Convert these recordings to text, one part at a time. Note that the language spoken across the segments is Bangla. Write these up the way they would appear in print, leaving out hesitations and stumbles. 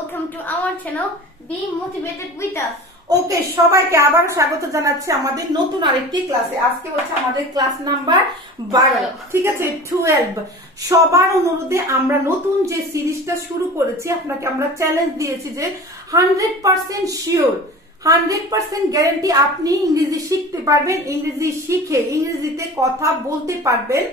welcome to our channel. Be motivated with us. ওকে, সবাইকে আবার স্বাগত জানাচ্ছি আমাদের নতুন আরেকটি ক্লাসে। আজকে হচ্ছে আমাদের ক্লাস নাম্বার 12, ঠিক আছে, 12। সবার অনুরোধে আমরা নতুন যে সিরিজটা শুরু করেছি, আপনাকে আমরা চ্যালেঞ্জ দিয়েছি যে 100% শিওর, 100% গ্যারান্টি আপনি ইংরেজি শিখতে পারবেন, ইংরেজি শিখে ইংরেজিতে কথা বলতে পারবেন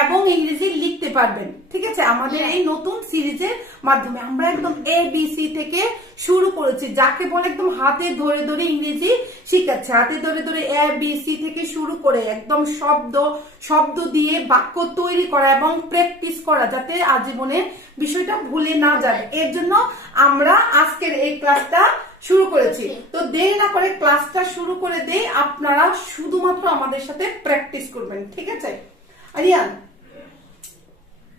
এবং ইংরেজি লিখতে পারবেন, ঠিক আছে। আমাদের এই নতুন সিরিজের মাধ্যমে আমরা একদম ABC থেকে শুরু করেছি, যাকে বলে একদম হাতে ধরে ধরে ইংরেজি শিখাচ্ছে। হাতে ধরে ধরে ABC থেকে শুরু করে একদম শব্দ দিয়ে বাক্য তৈরি করা এবং প্র্যাকটিস করা, যাতে আজীবনে বিষয়টা ভুলে না যায়। এর জন্য আমরা আজকের এই ক্লাসটা শুরু করেছি। তো দেরি না করে ক্লাসটা শুরু করে দেই, আপনারা শুধুমাত্র আমাদের সাথে প্র্যাকটিস করবেন, ঠিক আছে। আরিয়ান,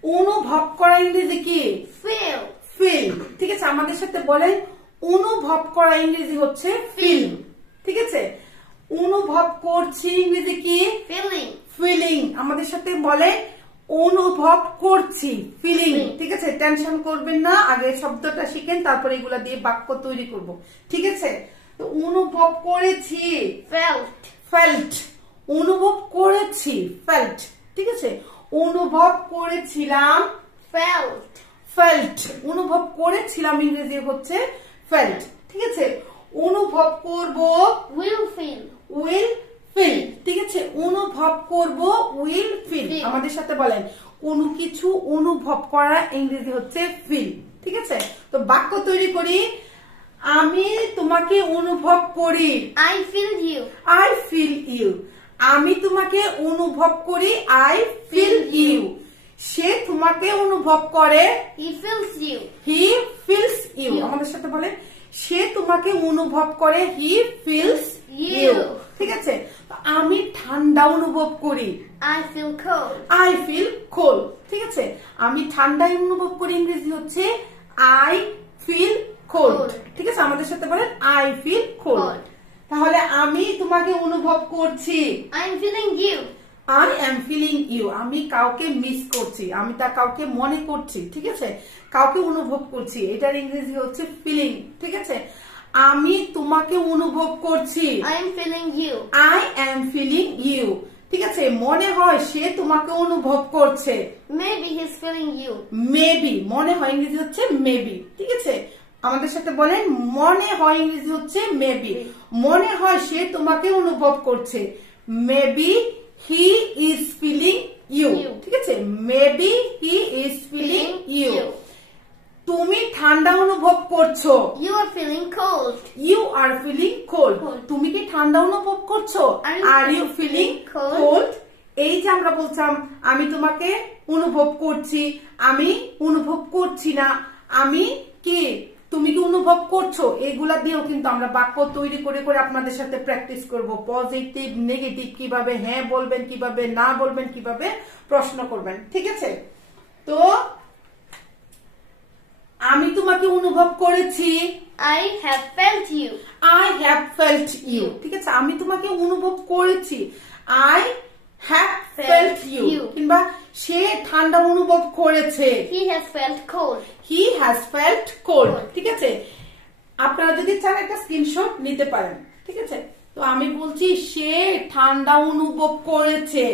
অনুভব করা ইংরেজি কি? Feel. ফিল, ঠিক আছে। আমাদের সাথে বলেন, অনুভব করা ইংরেজি হচ্ছে ফিল, ঠিক আছে। অনুভব করছি ইংরেজি কি? Feeling. ফিলিং। আমাদের সাথে বলে, অনুভব করছি, ফিলিং, ঠিক আছে। টেনশন করবেন না, আগে শব্দটা শিখেন, তারপরে এগুলা দিয়ে বাক্য তৈরি করব, ঠিক আছে। তো অনুভব করেছি, Felt. ফেল্ট। অনুভব করেছি, ফেল্ট, ঠিক আছে। অনুভব করেছিলাম, Felt. ফেল্ট। অনুভব করেছিলাম ইংরেজি হচ্ছে ফেল্ট, ঠিক আছে। অনুভব করব, Will feel. উইল ফিল, ঠিক আছে। অনুভব করব, উইল ফিল। আমাদের সাথে বলেন, কোনো কিছু অনুভব করা ইংরেজি হচ্ছে ফিল, ঠিক আছে। তো বাক্য তৈরি করি। আমি তোমাকে অনুভব করি, I feel you. I feel you. আমি তোমাকে অনুভব করি, আই ফিল ইউ। সে তোমাকে অনুভব করে, He feels you. He feels you. আমাদের সাথে বলে, সে তোমাকে অনুভব করে, হি ফিলস ইউ, ঠিক আছে। আমি ঠান্ডা অনুভব করি, I feel cold. I feel cold, ঠিক আছে। আমি ঠান্ডা অনুভব করি ইংরেজি হচ্ছে আই ফিল কোল্ড, ঠিক আছে। আমাদের সাথে বলেন, আই ফিল কোল্ড। তাহলে আমি তোমাকে অনুভব করছি, I'm feeling you. I am feeling you. আমি কাউকে মিস করছি, আমি তা কাউকে মনে করছি, ঠিক আছে। কাউকে অনুভব করছি, এটার ইংরেজি হচ্ছে ফিলিং, ঠিক আছে। আমি তোমাকে অনুভব করছি, I'm feeling you. I am feeling you, ঠিক আছে। মনে হয় সে তোমাকে অনুভব করছে, Maybe he's feeling you. Maybe. মনে হয় ইংরেজি হচ্ছে মেবি, ঠিক আছে। আমাদের সাথে বলেন, মনে হয় ইংরেজি হচ্ছে মেবি। মনে হয় সে তোমাকে অনুভব করছে, maybe he is feeling you, ঠিক আছে। Maybe he is feeling you. তুমি ঠান্ডা অনুভব করছো, You are feeling cold. You are feeling cold. তুমি কি ঠান্ডা অনুভব করছো, আর ইউ ফিলিং কোল্ড। এই যে আমরা বলছিলাম, আমি তোমাকে অনুভব করছি, আমি অনুভব করছি না, আমি কি, তুমি কি অনুভব করছো, এগুলা দিয়েও কিন্তু আমরা বাক্য তৈরি করে করে আপনাদের সাথে প্র্যাকটিস করব। পজিটিভ নেগেটিভ কিভাবে হ্যাঁ বলবেন, কিভাবে না বলবেন, কিভাবে প্রশ্ন করবেন, ঠিক আছে। তো আমি তোমাকে অনুভব করেছি, I have felt you. I have felt you, ঠিক আছে। আমি তোমাকে অনুভব করেছি, আই হ্যাভ ফেল্ট ইউ। কিংবা সে ঠান্ডা অনুভব করেছে, He has felt cold. He has felt cold, ঠিক আছে। আপনারা যদি চান একটা স্ক্রিনশট নিতে পারেন, ঠিক আছে। তো আমি বলছি, সে ঠান্ডা অনুভব করেছে,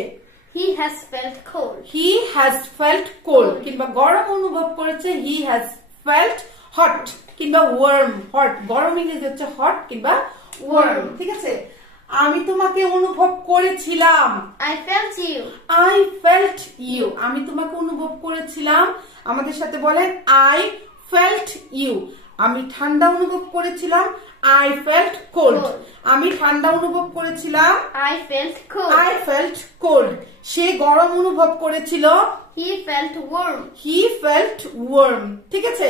He has felt cold. He has felt cold. কিংবা গরম অনুভব করেছে, হি হ্যাজ ফেল্ট হট। কিংবা ওয়ার্ম, হট। গরম ইংরেজি হচ্ছে হট কিংবা ওয়ার্ম, ঠিক আছে। আমি তোমাকে অনুভব করেছিলাম, I felt you. I felt you. আমি তোমাকে অনুভব করেছিলাম। আমাদের সাথে বলেন, আই ফেল্ট ইউ। আমি ঠান্ডা অনুভব করেছিলাম, আই ফেল্ট কোল্ড। আমি ঠান্ডা অনুভব করেছিলাম, I felt cold. I felt cold. সে গরম অনুভব করেছিল, He felt warm. He felt warm, ঠিক আছে।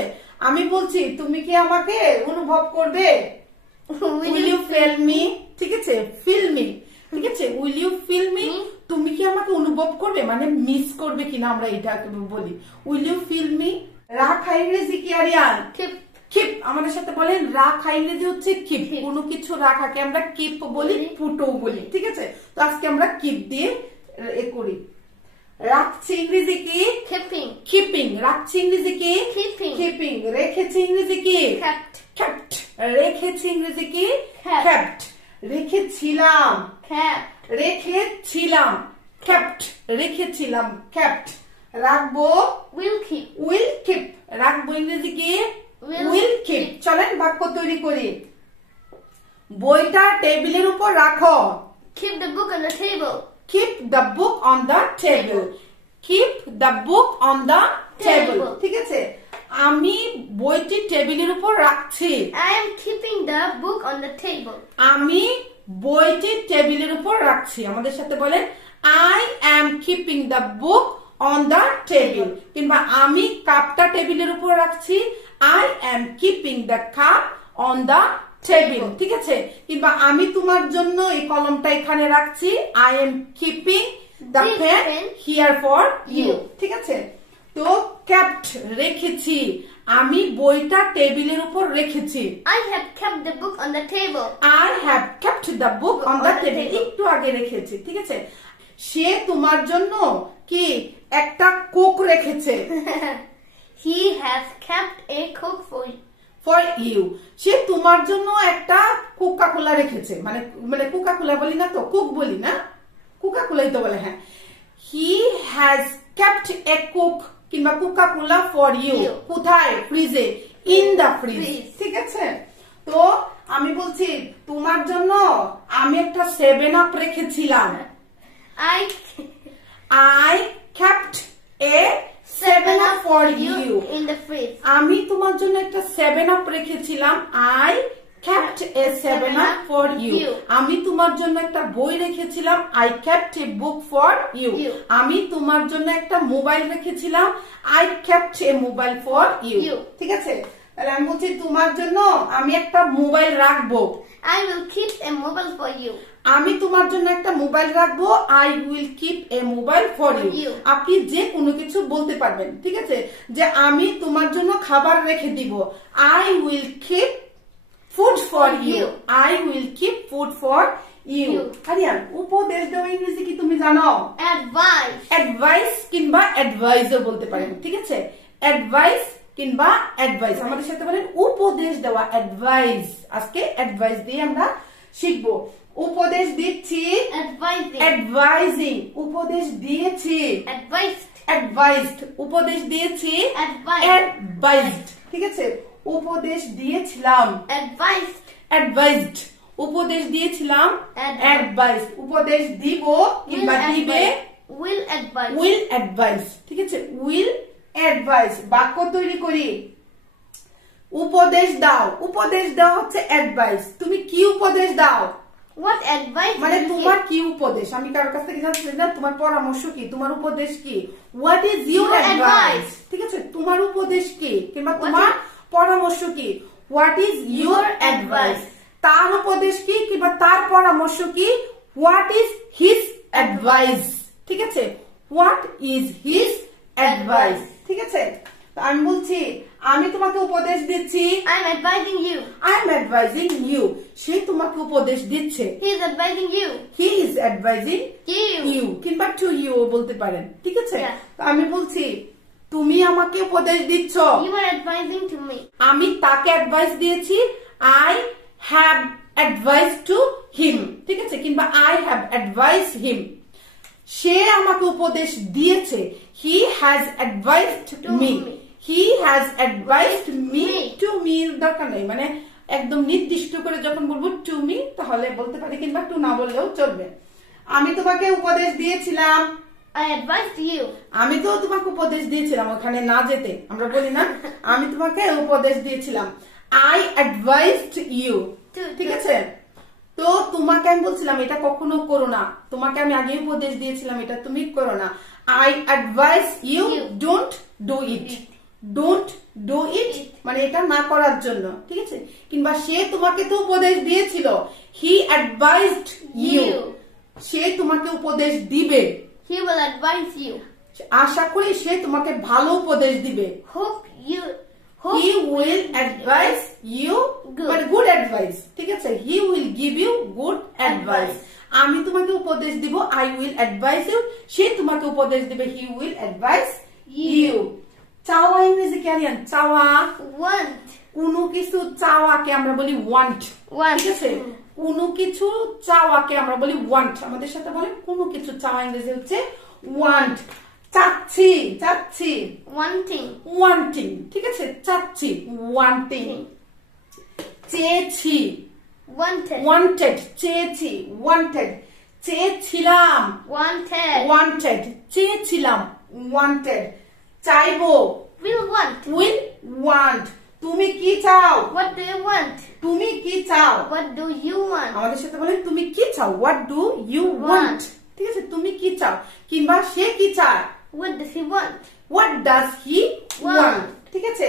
আমি বলছি, তুমি কি আমাকে অনুভব করবে, উইল ইউ ফিল মি, ঠিক আছে। ফিল মি, ঠিক আছে। উইল ইউ ফিল মি, তুমি কি আমাকে অনুভব করবে, মানে মিস করবে কিনা, আমরা এটা বলি। Will you feel me. রাখা ইংরেজি কি আরিয়ান? Keep. কিপ। আমাদের সাথে বলেন, রাখা ইংরেজি হচ্ছে কিপ। কোনো কিছু রাখাকে আমরা কিপ বলি, পুটও বলি, ঠিক আছে। তো আজকে আমরা কিপ দিয়ে এ করি। রাখছি ইংরেজি কি? Keeping. কিপিং। রাখছি ইংরেজি কি? Keeping. keeping রেখেছি ইংরেজি কি Kept. kept রেখেছি ইংরেজি কি Kept. kept রেখেছিলাম Kept. রেখেছিলাম kept রেখেছিলাম kept রাখবো Will keep. will keep রাখবো ইংরেজি কি will keep চলেন বাক্য তৈরি করি বইটা টেবিলের উপর রাখো Keep the book on the table. keep the book on the table keep the book on the table Table. ঠিক আছে আমি বইটি টেবিলের উপর রাখছি I am keeping the book on the table. আমি বইটি টেবিলের উপর রাখছি আমাদের সাথে বলেন I am keeping the book on the table কিংবা আমি কাপটা টেবিলের উপর রাখছি I am keeping the cup on the table ঠিক আছে কিংবা আমি তোমার জন্য এই কলমটা এখানে রাখছি I am keeping the This pen pen here for you you. ঠিক আছে তো kept রেখেছি আমি বইটা টেবিলের উপর রেখেছি I have kept the book on the table. I have kept the book on the table table. একটু আগে রেখেছি ঠিক আছে সে তোমার জন্য কি একটা কোক রেখেছে He has kept a coke for you সে তোমার জন্য একটা কোকা কোলা রেখেছে মানে মানে কোকা কোলা বলি না তো কোক বলি না কোকা কোলাই তো বলে হ্যাঁ he has kept a coke কিংবা coca cola for you You. কোথায় ফ্রিজে in the fridge Fridge. ঠিক আছে তো আমি বলছি তোমার জন্য আমি একটা 7 up রেখেছিলাম I kept a 7 up for you in the fridge. আমি তোমার জন্য একটা 7 up রেখেছিলাম I kept a 7 up for you আমি তোমার জন্য একটা বই রেখেছিলাম I kept a book for you আমি তোমার জন্য একটা মোবাইল রেখেছিলাম I kept a mobile for you ঠিক আছে তাহলে আমি বলছি তোমার জন্য আমি একটা মোবাইল রাখবো I will keep a mobile for you. আমি তোমার জন্য একটা মোবাইল রাখবো I will keep a mobile for you আপনি যে কোনো কিছু বলতে পারবেন ঠিক আছে যে আমি তোমার জন্য খাবার রেখে দিব I will keep food for you I will keep food for you Aryan উপদেশ দেওয়া ইংরেজি কি তুমি জানো Advice. অ্যাডভাইস কিংবা অ্যাডভাইসও বলতে পারেন ঠিক আছে অ্যাডভাইস কিংবা অ্যাডভাইস আমাদের সাথে বলেন উপদেশ দেওয়া অ্যাডভাইস আজকে অ্যাডভাইস দিয়ে আমরা শিখবো উপদেশ দিচ্ছি Advising. অ্যাডভাইজিং উপদেশ দিয়েছি Advised. অ্যাডভাইসড উপদেশ দিয়েছি Advised. অ্যাডভাইসড ঠিক আছে উপদেশ দিয়েছিলাম Advised. অ্যাডভাইসড উপদেশ দিয়েছিলাম Advice. অ্যাডভাইস উপদেশ দিব কিংবা দিবে Will advise. উইল অ্যাডভাইস ঠিক আছে উইল অ্যাডভাইস বাক্য তৈরি করি উপদেশ দাও উপদেশ দেওয়া হচ্ছে অ্যাডভাইস তুমি কি উপদেশ দাও What advice মানে will you তোমার give? কি উপদেশ আমি কারোর কাছ থেকে জানতে চাই না তোমার পরামর্শ কি তোমার উপদেশ কি what is your Your advice advice. ঠিক আছে তোমার উপদেশ কি কিংবা What তোমার is- পরামর্শ কি what is your Your advice advice. তার উপদেশ কি কিংবা তার পরামর্শ কি হোয়াট ইজ হিজ অ্যাডভাইস ঠিক আছে হোয়াট ইজ হিজ অ্যাডভাইস ঠিক আছে তো আমি বলছি আমি তোমাকে উপদেশ দিচ্ছি I'm advising you. I am advising you সে তোমাকে উপদেশ দিচ্ছে He is advising you. He is advising You. You কিংবা টু ইউ বলতে পারেন ঠিক আছে Yeah. তো আমি বলছি তুমি আমাকে উপদেশ দিচ্ছ You are advising to me. আমি তাকে অ্যাডভাইস দিয়েছি I have advice to him ঠিক আছে কিংবা আই হ্যাভ অ্যাডভাইস হিম সে আমাকে উপদেশ দিয়েছে he has advised To me me. He has advised me Me. To me দরকার নেই মানে একদম নির্দিষ্ট করে যখন বলবো টু মি তাহলে বলতে পারি কিংবা টু না বললেও চলবে আমি তোমাকে উপদেশ দিয়েছিলাম I advised you. আমি তো তোমাকে উপদেশ দিয়েছিলাম ওখানে না যেতে আমরা বলি না আমি তোমাকে উপদেশ দিয়েছিলাম আই অ্যাডভাইসড ইউ ঠিক আছে তো তোমাকে আমি বলছিলাম এটা কখনো করো না তোমাকে আমি আগে উপদেশ দিয়েছিলাম এটা তুমি করো না I advise you don't do it don't do it মানে এটা না করার জন্য ঠিক আছে কিংবা সে তোমাকে তো উপদেশ দিয়েছিল হি অ্যাডভাইসড ইউ সে তোমাকে উপদেশ দিবে He will advise you. আশা করি সে তোমাকে ভালো উপদেশ দিবে Hope you. He will advise you Good. মানে গুড অ্যাডভাইস ঠিক আছে he will give you good advice আমি তোমাকে উপদেশ দিব আই উইল অ্যাডভাইস ইউ সে তোমাকে উপদেশ দিবে হি উইল অ্যাডভাইস ইউ চাওয়া ইংরেজি কি আরিয়ান? চাওয়া Want. কোনো কিছু চাওয়াকে আমরা বলি want, Want. ঠিক আছে? কোনো কিছু চাওয়াকে আমরা বলি want। আমাদের সাথে বলেন কোনো কিছু চাওয়া ইংরেজি হচ্ছে want। চাচ্ছি, চাচ্ছি Wanting. wanting, ঠিক আছে? চাচ্ছি wanting। চেয়েছি Wanted. wanted, চেয়েছি wanted। চেয়েছিলাম Wanted. wanted, চেয়েছিলাম wanted। চাইবো Will want. will want। তুমি কি চাও? What do you want? তুমি কি চাও? What do you want? আমাদের সাথে বলেন তুমি কি চাও? what do you want? Want. ঠিক আছে? তুমি কি চাও কিংবা সে কি চায়? What does he want? what does he Want. want? ঠিক আছে?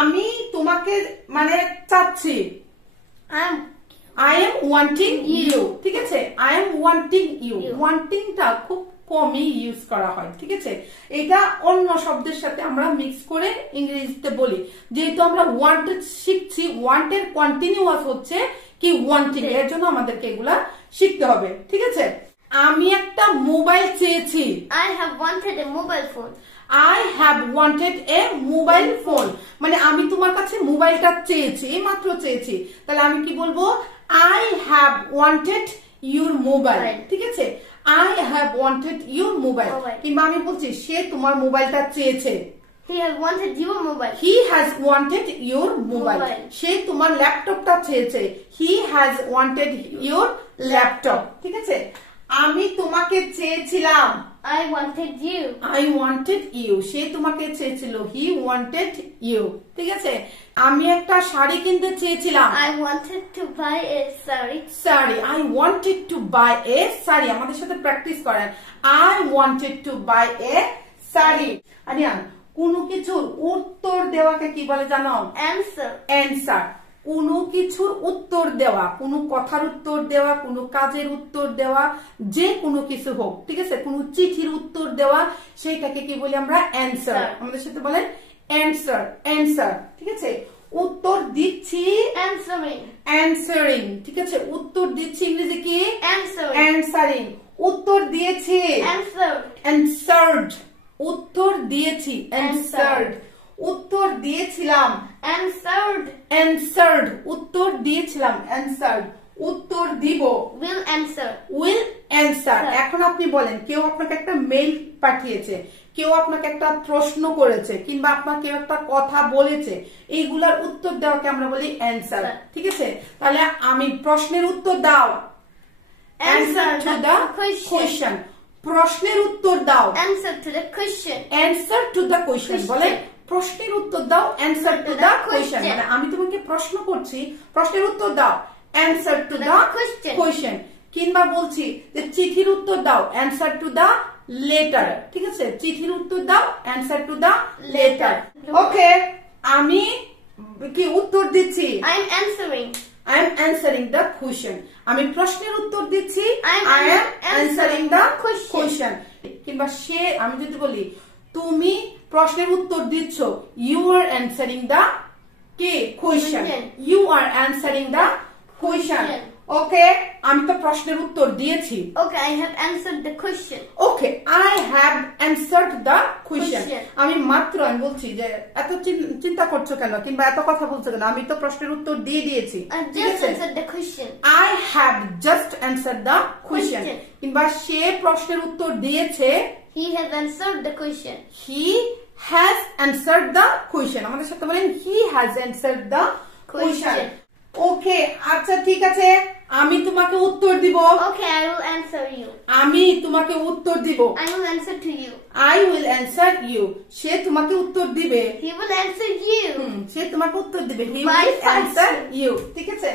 আমি তোমাকে মানে চাচ্ছি, I am wanting you, ঠিক আছে? I am wanting you। wanting টা খুব কমই ইউজ করা হয়, ঠিক আছে? এটা অন্য শব্দের সাথে আমরা মিক্স করে ইংরেজিতে বলি। যেহেতু আমরা ওয়ান্টেড শিখছি, ওয়ান্টের কন্টিনিউয়াস হচ্ছে কি ওয়ান্টিং, এর জন্য আমাদেরকে এগুলা শিখতে হবে, ঠিক আছে? আমি একটা মোবাইল চেয়েছি, I have wanted a mobile phone. I have wanted a mobile phone, মানে আমি তোমার কাছে মোবাইলটা চেয়েছি, এই মাত্র চেয়েছি, তাহলে আমি কি বলবো? I have wanted your mobile, ঠিক আছে? I have wanted your mobile। কিংবা আমি বলছি সে তোমার মোবাইলটা চেয়েছে, He has wanted your mobile. He has wanted your mobile। সে তোমার ল্যাপটপটা চেয়েছে, He has wanted your laptop, ঠিক আছে? আমি তোমাকে চেয়েছিলাম, I wanted you. I wanted you। সে তোমাকে চেয়েছিল, He wanted you, ঠিক আছে? আমি একটা শাড়ি কিনতে চেয়েছিলাম, I wanted to buy a saree. Sorry, I wanted to buy a saree। আমাদের সাথে প্র্যাকটিস করেন। I wanted to buy a saree। Aryan, কোনো কিছুর উত্তর দেওয়াকে কি বলে জানো? Answer. অ্যানসার। কোনো কিছুর উত্তর দেওয়া, কোনো কথার উত্তর দেওয়া, কোনো কাজের উত্তর দেওয়া, যে কোনো কিছু হোক, ঠিক আছে? কোনো চিঠির উত্তর দেওয়া, সেইটাকে কি বলি আমরা? অ্যানসার। আমাদের সাথে বলেন অ্যানসার, অ্যানসার, ঠিক আছে? উত্তর দিচ্ছি, Answering. অ্যানসারিং, ঠিক আছে? উত্তর দিচ্ছি ইংরেজি কি? Answering. অ্যানসারিং। উত্তর দিয়েছি, Answered. অ্যানসার্ড। উত্তর দিয়েছি, অ্যানসার্ড। উত্তর দিয়েছিলাম, Answered. অ্যানসার্ড। উত্তর দিয়েছিলাম, অ্যানসার্ড। উত্তর দিব, Will answer. Will answer. এখন আপনি বলেন, কেউ আপনাকে একটা মেইল পাঠিয়েছে, কেউ আপনাকে একটা প্রশ্ন করেছে, কিংবা আপনাকে কেউ একটা কথা বলেছে, এইগুলার উত্তর দেওয়াকে আমরা বলি অ্যানসার, ঠিক আছে? তাহলে আমি প্রশ্নের উত্তর দাও, Answer to the the question. Question. প্রশ্নের উত্তর দাও, Answer to the question. Answer to the question. বলে প্রশ্নের উত্তর দাও, অ্যানসার টু দা কোয়েশ্চেন। মানে আমি তোমাকে প্রশ্ন করছি, প্রশ্নের উত্তর দাও, অ্যানসার টু দা কোয়েশ্চেন। কিংবা বলছি যে চিঠির উত্তর দাও, অ্যানসার টু দা লেটার, ঠিক আছে? চিঠির উত্তর দাও, অ্যানসার টু দা লেটার। ওকে, আমি কি উত্তর দিচ্ছি? I'm answering. I am answering the question। আমি প্রশ্নের উত্তর দিচ্ছি, I I am answering the question। question। কিংবা সে, আমি যদি বলি তুমি প্রশ্নের উত্তর দিচ্ছ, you are answering the কি question। You are answering the question। ওকে, আমি তো প্রশ্নের উত্তর দিয়েছি। Okay, I have answered the question. Okay, I have answered the question। Question। আমি মাত্র আমি বলছি যে এত চিন্তা করছো কেন, কিংবা এত কথা বলছো কেন, আমি তো প্রশ্নের উত্তর দিয়ে দিয়েছি, I ঠিক just আছে? answered the question. I have just answered the question। Question। কিংবা সে প্রশ্নের উত্তর দিয়েছে, He has answered the question. he has answered the question। আমাদের সাথে বলেন he has answered the question। ওকে, আচ্ছা ঠিক আছে, আমি তোমাকে উত্তর দিব। Okay, I will answer you. আমি তোমাকে উত্তর দিব, I will answer to you. I will answer you। সে তোমাকে উত্তর দিবে, He will answer you. সে তোমাকে উত্তর দিবে, he By will answer function। you, ঠিক আছে?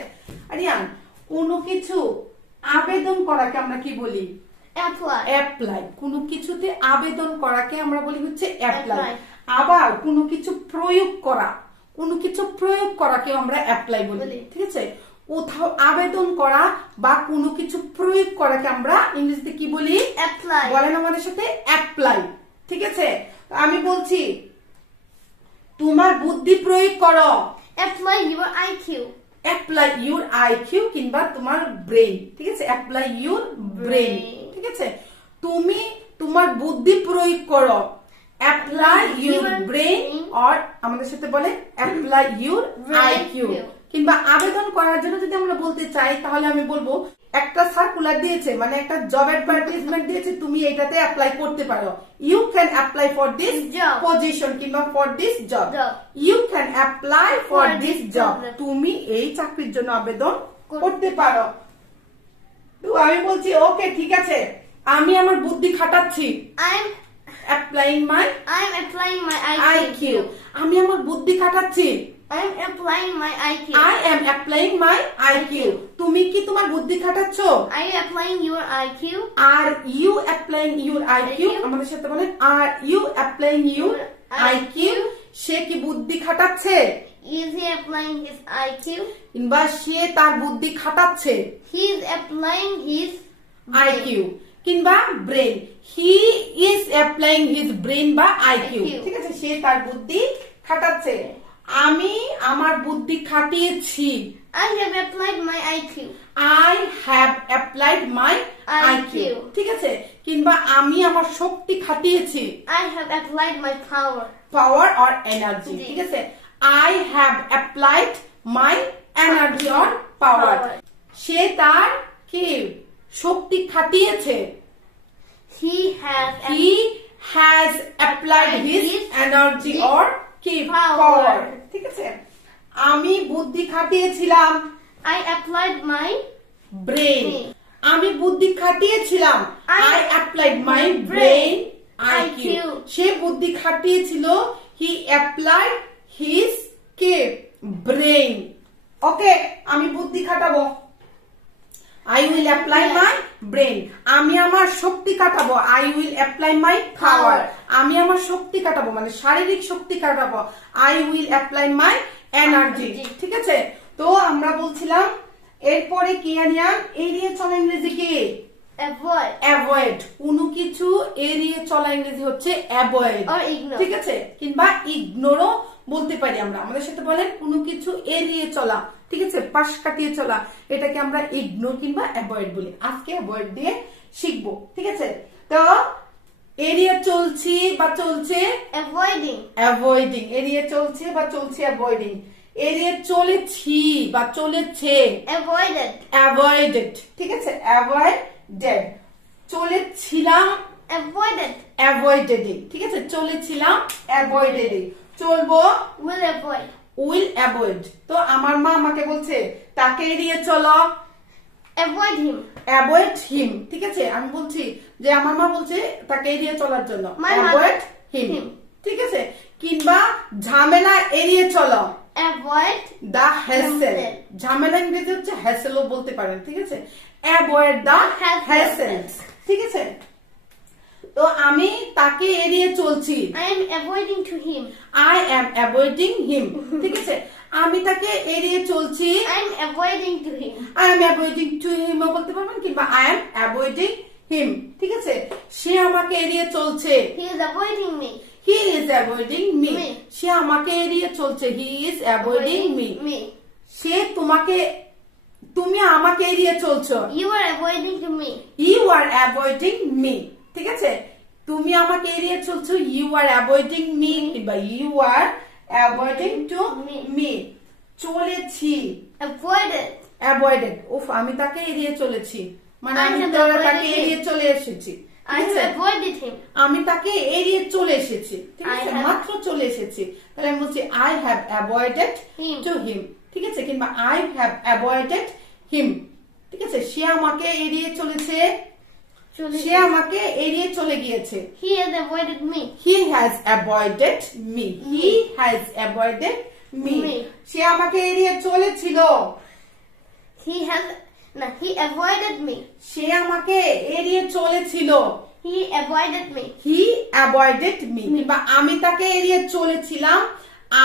আরিয়ান, কোনো কিছু আবেদন করাকে আমরা কি বলি? Apply. অ্যাপ্লাই। কোনো কিছুতে আবেদন করাকে আমরা বলি হচ্ছে অ্যাপ্লাই। Apply। আবার কোনো কিছু প্রয়োগ করা, কোনো কিছু প্রয়োগ করাকে আমরা অ্যাপ্লাই বলি, ঠিক আছে? কোথাও আবেদন করা বা কোনো কিছু প্রয়োগ করাকে আমরা ইংরেজিতে কি বলি? Apply. বলেন আমাদের সাথে অ্যাপ্লাই, ঠিক আছে? আমি বলছি তোমার বুদ্ধি প্রয়োগ করো, Apply your IQ. Apply your IQ কিংবা তোমার ব্রেন, ঠিক আছে? অ্যাপ্লাই ইউর ব্রেন, ঠিক আছে? তুমি তোমার বুদ্ধি প্রয়োগ করো, apply your brain or আমাদের সাথে বলে apply your IQ কিংবা আবেদন করার জন্য যদি আমরা বলতে চাই তাহলে আমি বলবো একটা সার্কুলার দিয়েছে মানে একটা জব অ্যাডভার্টাইজমেন্ট দিয়েছে তুমি এটাতে অ্যাপ্লাই করতে পারো you can apply for this position কিংবা for this job you can apply for this job তুমি এই চাকরির জন্য আবেদন করতে পারো তো আমি বলছি ওকে ঠিক আছে আমি আমার বুদ্ধি খাটাচ্ছি I'm applying my IQ. আমি আমার বুদ্ধি খাটাচ্ছি I'm applying my IQ. I am applying my IQ. তুমি কি তোমার বুদ্ধি খাটাচ্ছো? Are you applying your IQ? Are you applying your IQ? আমাদের সাথে বলেন Are you applying your IQ? সে কি বুদ্ধি খাটাচ্ছে? Is he applying his IQ? কিংবা সে তার বুদ্ধি খাটাচ্ছে? He is applying his IQ. কিংবা brain he is applying his brain বা IQ ঠিক আছে সে তার বুদ্ধি খাটাচ্ছে আমি আমার বুদ্ধি খাটিয়েছি I have applied my IQ. I have applied my IQ ঠিক আছে কিংবা আমি আমার শক্তি খাটিয়েছি I have applied my power or energy ঠিক আছে I have applied my energy or power সে তার কি শক্তি খাটিয়েছে he has applied his energy or কি power ঠিক আছে আমি বুদ্ধি খাটিয়েছিলাম I applied my brain আমি বুদ্ধি খাটিয়েছিলাম I applied my brain IQ সে বুদ্ধি খাটিয়েছিল he applied his brain ওকে আমি বুদ্ধি খাটাবো I will apply my brain আমি আমার শক্তি কাটাবো I will apply my power আমি আমার শক্তি কাটাবো মানে শারীরিক শক্তি কাটাবো I will apply my energy ঠিক আছে তো আমরা বলছিলাম এরপরে কি আনিয়ান এড়িয়ে চলা ইংরেজি কি avoid কোনো কিছু এড়িয়ে চলা ইংরেজি হচ্ছে avoid ঠিক আছে কিংবা ইগনোরও বলতে পারি আমরা আমাদের সাথে বলেন কোনো কিছু এড়িয়ে চলা ঠিক আছে পাশ কাটিয়ে চলা এটাকে আমরা ইগনোর কিংবা অ্যাভয়েড বলি আজকে অ্যাভয়েড দিয়ে শিখবো ঠিক আছে তো এড়িয়ে চলছি বা চলছে অ্যাভয়েডিং এড়িয়ে চলছে বা চলছে অ্যাভয়েডিং এড়িয়ে চলেছি বা চলেছে অ্যাভয়েডেড ঠিক আছে অ্যাভয়েডেড চলেছিলাম অ্যাভয়েডেড ঠিক আছে চলেছিলাম অ্যাভয়েডেড চলবো will avoid তো আমার মা আমাকে বলছে তাকে এড়িয়ে চলো avoid him ঠিক আছে আমি বলছি যে আমার মা বলছে তাকে এড়িয়ে চলার জন্য avoid him ঠিক আছে কিংবা ঝামেলা এড়িয়ে চলো avoid the hassle ঝামেলা ইংরেজি হচ্ছে hassle ও বলতে পারেন ঠিক আছে avoid the hassles ঠিক আছে তো আমি তাকে এড়িয়ে চলছি I am avoiding him ঠিক আছে আমি তাকে এড়িয়ে চলছি I am avoiding him ও বলতে পারবেন কিংবা I am avoiding him ঠিক আছে সে আমাকে এড়িয়ে চলছে he is avoiding me সে আমাকে এড়িয়ে চলছে he is avoiding me সে তুমি আমাকে এড়িয়ে চলছো you are avoiding me ঠিক আছে তুমি আমাকে এড়িয়ে চলছো you are avoiding me কিংবা you are avoiding to me চলেছি avoided উফ আমি তাকে এড়িয়ে চলেছি মানে আমি তাকে এড়িয়ে চলে এসেছি আমি তাকে এড়িয়ে চলে এসেছি ঠিক আছে মাত্র চলে এসেছি তাহলে আমি বলছি I have avoided to him ঠিক আছে কিংবা I have avoided him ঠিক আছে সে আমাকে এড়িয়ে চলেছে সে আমাকে এড়িয়ে চলে গিয়েছে he has avoided me সে আমাকে এড়িয়ে চলেছিল he avoided me সে আমাকে এড়িয়ে চলেছিল he avoided me কিংবা আমি তাকে এড়িয়ে চলেছিলাম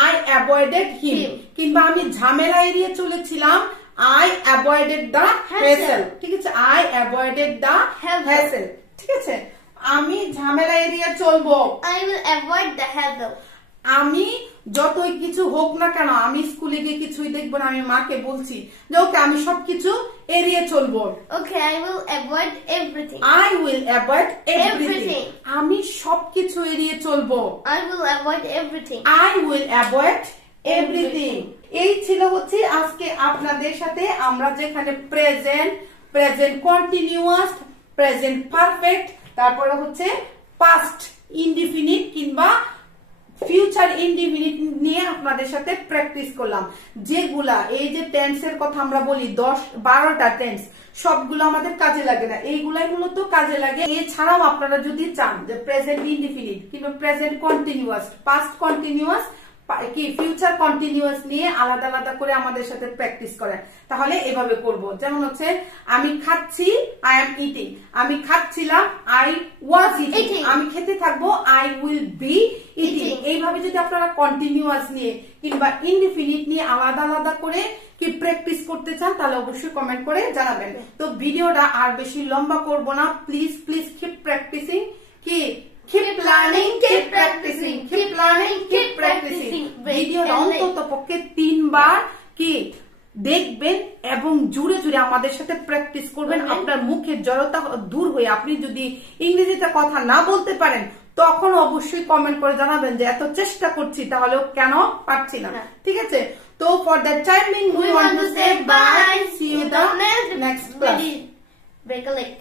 I avoided him কিংবা আমি ঝামেলা এড়িয়ে চলেছিলাম I avoided the hassle ঠিক আছে I avoided the hassle ঠিক আছে আমি ঝামেলা এড়িয়ে চলবো I will avoid the hassle আমি যতই কিছু হোক না কেন আমি স্কুলে গিয়ে কিছুই দেখবো না, আমি মাকে বলছি যে ওকে আমি সবকিছু এড়িয়ে চলবো। Okay, I will avoid everything. I will avoid everything. আমি সবকিছু এড়িয়ে চলবো। I will avoid everything. I will avoid everything. এই ছিল হচ্ছে আজকে আপনাদের সাথে আমরা যেখানে present, present continuous, present perfect, তারপরে হচ্ছে পাস্ট ইনডিফিনিট কিংবা ফিউচার ইনডিফিনিট নিয়ে আপনাদের সাথে প্র্যাকটিস করলাম। যেগুলা এই যে টেন্সের কথা আমরা বলি 10-12টা টেন্স, সবগুলো আমাদের কাজে লাগে না, এইগুলাই মূলত কাজে লাগে। এছাড়াও আপনারা যদি চান যে প্রেজেন্ট ইনডিফিনিট কিংবা প্রেজেন্ট কন্টিনিউয়াস, পাস্ট কন্টিনিউয়াস কি ফিউচার কন্টিনিউয়াস নিয়ে আলাদা আলাদা করে আমাদের সাথে প্র্যাকটিস করেন, তাহলে এভাবে করব। যেমন হচ্ছে আমি খাচ্ছি, আই এম ইটিং, আমি খাচ্ছিলাম, আই ওয়াজ ইটিং, আমি খেতে থাকবো, আই উইল বি ইটিং। এইভাবে যদি আপনারা কন্টিনিউয়াস নিয়ে কিংবা ইনডিফিনিট নিয়ে আলাদা আলাদা করে কি প্র্যাকটিস করতে চান তাহলে অবশ্যই কমেন্ট করে জানাবেন। তো ভিডিওটা আর বেশি লম্বা করব না, প্লিজ প্লিজ কিপ প্র্যাকটিসিং, কি keep learning, keep practicing, keep learning, keep practicing. ভিডিওটা অন্তত পক্ষে 3 বার কি দেখবেন এবং জুড়ে জুড়ে আমাদের সাথে প্র্যাকটিস করবেন। আপনার মুখের জড়তা দূর হয়ে আপনি যদি ইংরেজিতে কথা না বলতে পারেন তখন অবশ্যই কমেন্ট করে জানাবেন যে এত চেষ্টা করছি তাহলেও কেন পারছি না, ঠিক আছে? তো for that timing we want to say bye, see you the next class. Break a leg.